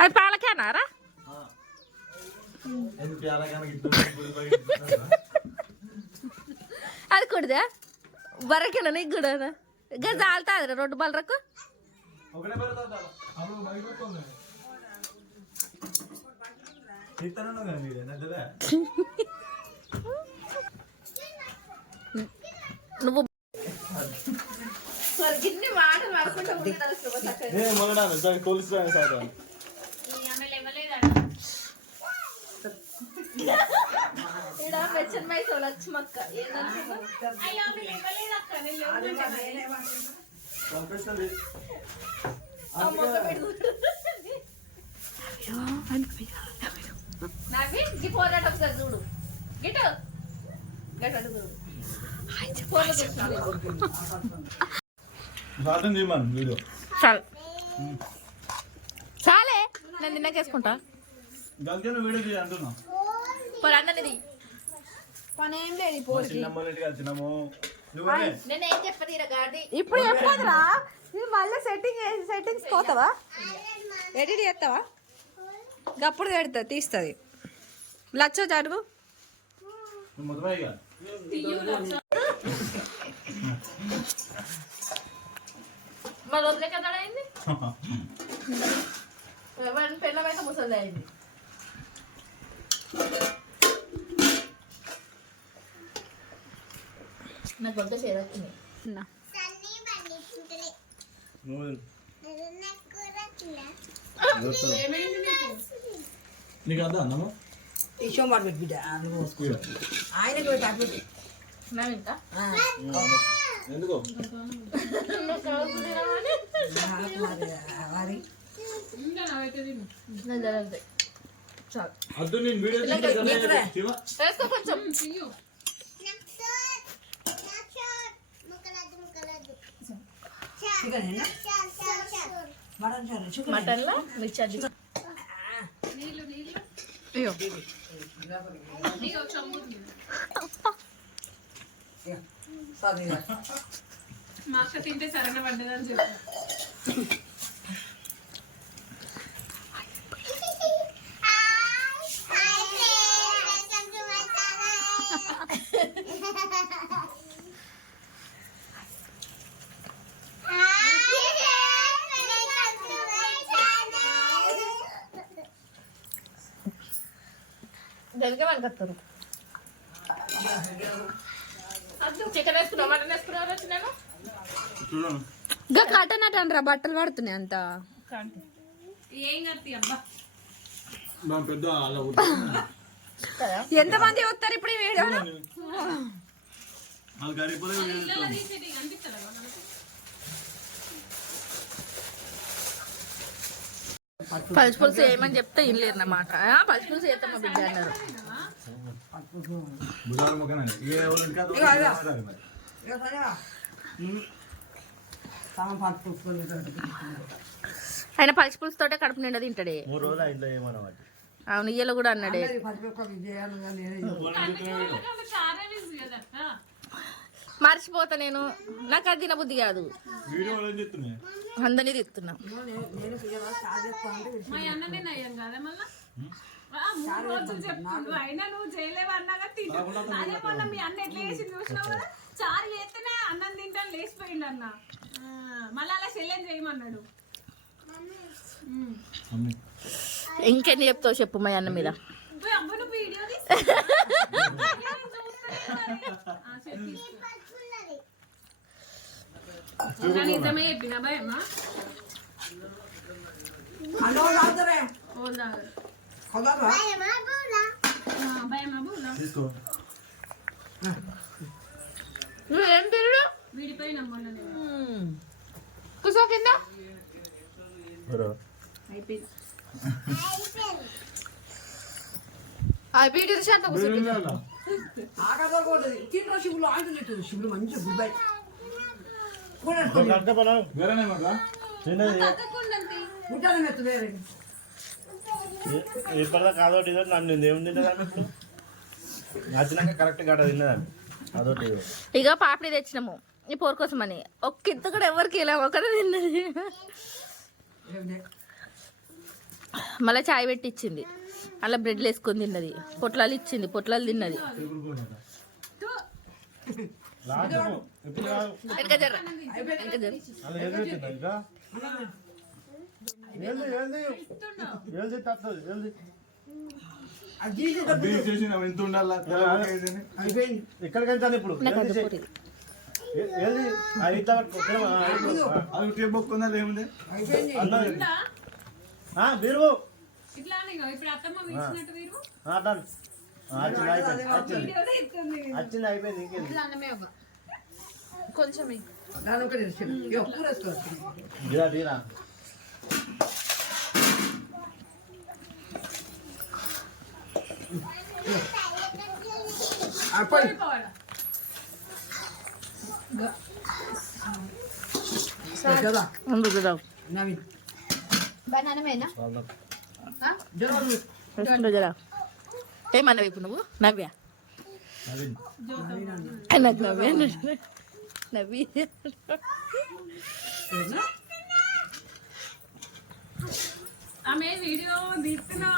అది పాలకేనారా అది కుడిదే? బరకేనా నీకు కూడా? ఇంకా జాలుతుంది రెండు బలరకు? ఒకటే పెడతా అప్పుడు బయట తీస్తాను కదా మీరు ఏంటంటే నువ్వు గిన్ని మాటలు నేను మొదడాను దాన్ని కొలుస్తాను సార్ ఇక్కడ మెచ్చన్ మై లక్ష్మక్క పంపిస్తుంది నవ్వి ఈ పోరాటం చూడు. గిట్టు. గట్టు అడుగు. ఫోన్ సాధన చేయమను వీడియో చాలు. చాలే. నేను నిన్నకేసుకుంటా గంకెను వీడియో చేయ అంటున్నా మరి అన్నది పని ఏం లేదు మా చిన్నమ్మ ఇంటికి వచ్చినాము నువ్వే నేను గాడి? ఇప్పుడు చెప్పదురా. ఇది మళ్ళీ సెట్టింగ్ సెట్టింగ్స్ పోతావా? ఎడిట్ చేస్తావా? గప్పుడు పెడతా తీస్తుంది. లచ్చ జరుగు నువ్వు మొదలై ఇక మరి వదిలే కదా అయింది? వాడిని పెళ్ళమైతే ముసలి అయింది. నాకు చేదొచ్చింది నువ్వు నీకు? అర్థం అన్నము సోమవారం పెట్టి బిడ్డ ఆయనకు పెట్టి అటు పెట్టి ఎందుకో? అద్దు నేను వీడియో వేసుకో కొంచెం. మటన్లో మిర్చి అయ్యో. సారీ మా అక్క తింటే సరైన పడ్డదని చికెన్ వేసుకున్నావు మటన్ వేసుకున్నావు వచ్చి ఇంకా కట్టన్ అటనరా బట్టలు పడుతున్నాయి అంత. కదా ఎంతమంది వస్తారు ఇప్పుడు? పలుచు పులుసు ఏమని చెప్తే ఇల్లేరు అన్నమాట పలుచు పులుసు చేస్తాం మా బిడ్డ అన్నారు. ఇక ఆయన పలుచు పులుసు తోటే కడుపు నిండా తింటాడే. మూడు రోజులు ఇంట్లో ఏమన్నా వాటి. అవును ఇయ్యలో కూడా అన్నాడే. మర్చిపోతా నేను. నాకు అది తినబుద్ధి కాదు. అందరినీ తిస్తున్నా నేను చేయాలా చారు చేసుకోవాలంటే మా అన్న చేస్తేనే తింటాను లేచిపోయిండు అన్న. మళ్ళీ అలా చెల్లెని చేయమన్నాడు. ఇంకెన్ని చెప్తావు చెప్పు మా అన్న మీద. నువ్వు నిజమే చెప్పిన భయమా? భయమా తిరుడు కూసో కింద. బరో అయిపోయింది. కూర్చో శివులు శివులు ఇప్పటిదాకా అదొకటి ఇదో నన్ను ఏం తిన్నదాన్ని ఇప్పుడు? నచ్చినాక కరెక్ట్ గడ తిన్నదాన్ని. అదొకటి ఇదో. ఇక పాపిడి తెచ్చినాము. ఈ పోరు కోసమని ఒక్క ఇంత కూడా ఎవరికి ఇలా ఒకటే తిన్నది. మళ్ళీ చాయ్ పెట్టి ఇచ్చింది అలా బ్రెడ్లు వేసుకొని తిన్నది. పొట్లాలు ఇచ్చింది. పొట్లాలు తిన్నది. లాస్ట్ ఇప్పుడు? అది ఇట్లా అది బొక్కుందా ఏముంది అయిపోయింది మీరు వచ్చింది అయిపోయింది వచ్చింది అయిపోయింది ఇంకేంది కొంచెం దాని జరగదు వేసుకుంటూ జరా ఏమన్నావు ఇప్పుడు నువ్వు నవ్యా నాకు నవ్వే నవ్వి ఆమె వీడియో తీస్తున్నా